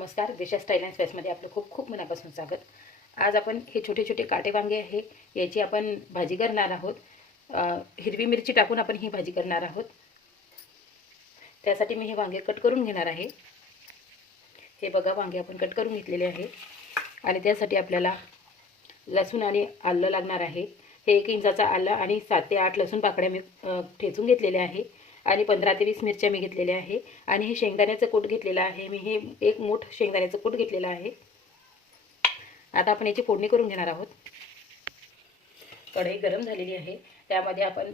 नमस्कार, दिशा style and स्पाइसमध्ये आपलं खूप खूप मनापासून स्वागत. आज आपण हे छोटे छोटे काटे वांगे आहे याची आपण भाजी करणार आहोत. हिरवी मिरची टाकून आपण ही भाजी करणार आहोत. त्यासाठी मी हे वांगे कट करून घेणार आहे. हे बघा, वांगे आपण कट करून घेतलेले आहे आणि त्यासाठी आपल्याला लसूण आणि आलं लागणार आहे. हे 1 इंचाचा आलं आणि 7 ते 8 लसूण पाकळ्या मी ठेचून घेतलेले आहे आणि 15 ते 20 मिरच्या मी घेतलेल्या आहे आणि हे शेंगदाण्याचं कूट घेतलेलं आहे. मी हे 1 मूठ शेंगदाण्याचं कूट घेतलेलं आहे. आता आपण याची फोडणी करून घेणार आहोत. कढई गरम झालेली आहे, त्यामध्ये आपण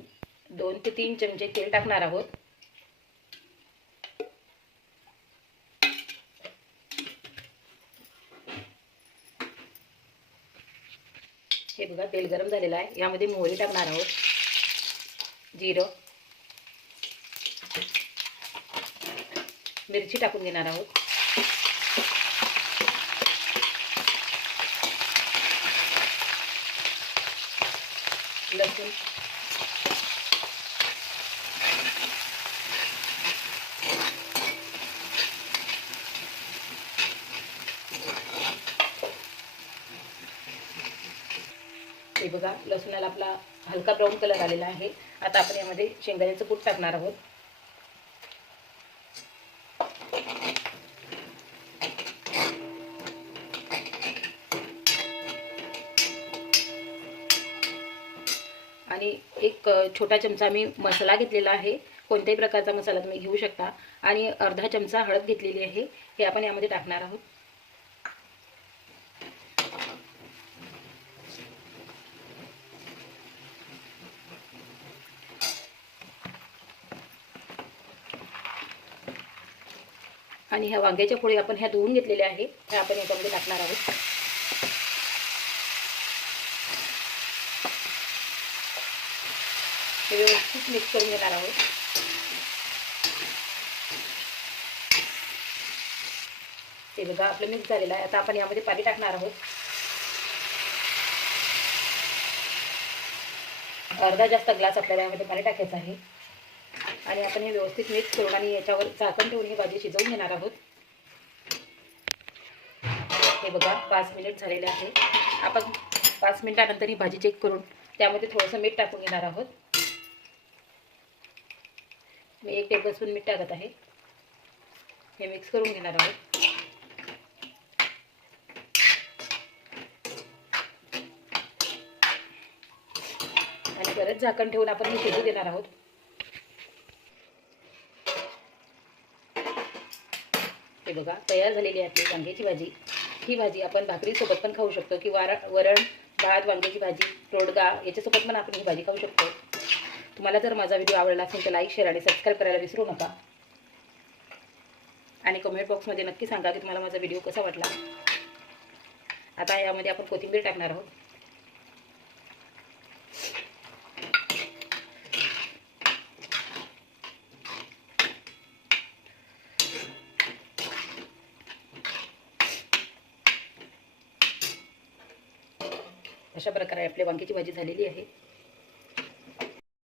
2 ते 3 चमचे तेल टाकणार आहोत. हे बघा, तेल गरम झालेलं आहे. यामध्ये मोहरी टाकणार आहोत, जिरं, मिरची टाकून घेणार आहोत. लसूण, हे बघा, लसूणाला आपला हलका ब्राऊन कलर आलेला आहे. आता आपण यामध्ये शेंगदाण्याचं कूट टाकणार आहोत. आणि एक छोटा चमचा मी मसाला घेतलेला आहे. कोणत्याही प्रकारचा मसाला तुम्ही घेऊ शकता. आणि अर्धा चमचा हळद घेतलेली आहे, हे आपण यामध्ये टाकणार आहोत. आणि ह्या वांग्याच्या फोडी आपण ह्या धुवून घेतलेल्या आहे, ह्या आपण याच्यामध्ये टाकणार आहोत. हे व्यवस्थित मिक्स करून घेणार आहोत. हे बघा, आपलं मिक्स झालेलं आहे. आता आपण यामध्ये पाणी टाकणार आहोत. अर्धा जास्त ग्लास आपल्याला यामध्ये पाणी टाकायचं आहे आणि आपण हे व्यवस्थित मिक्स करून आणि याच्यावर झाकण ठेवून ही भाजी शिजवून घेणार आहोत. हे बघा, 5 मिनिट झालेले आहे. आपण 5 मिनिटानंतर ही भाजी चेक करून त्यामध्ये थोडंसं मीठ टाकून घेणार आहोत. मी 1 टेबलस्पून मीठ टाकत आहे. हे मिक्स करून घेणार आहोत. आणि परत झाकण ठेवून आपण हे शिजू देणार आहोत. हे बघा, तयार झालेली आहे आपली वांग्याची भाजी. ही भाजी आपण भाकरीसोबत पण खाऊ शकतो किंवा वरण भात, वांग्याची भाजी, तोडगा याच्यासोबत पण आपण ही भाजी खाऊ शकतो. तुम्हाला जर माझा व्हिडिओ आवडला असेल तर लाईक, शेअर आणि सबस्क्राईब करायला विसरू नका. आणि कमेंट बॉक्समध्ये नक्की सांगा की तुम्हाला माझा व्हिडिओ कसा वाटला. आता यामध्ये आपण कोथिंबीर टाकणार आहोत. अशा प्रकारे आपली वांग्याची भाजी झालेली आहे.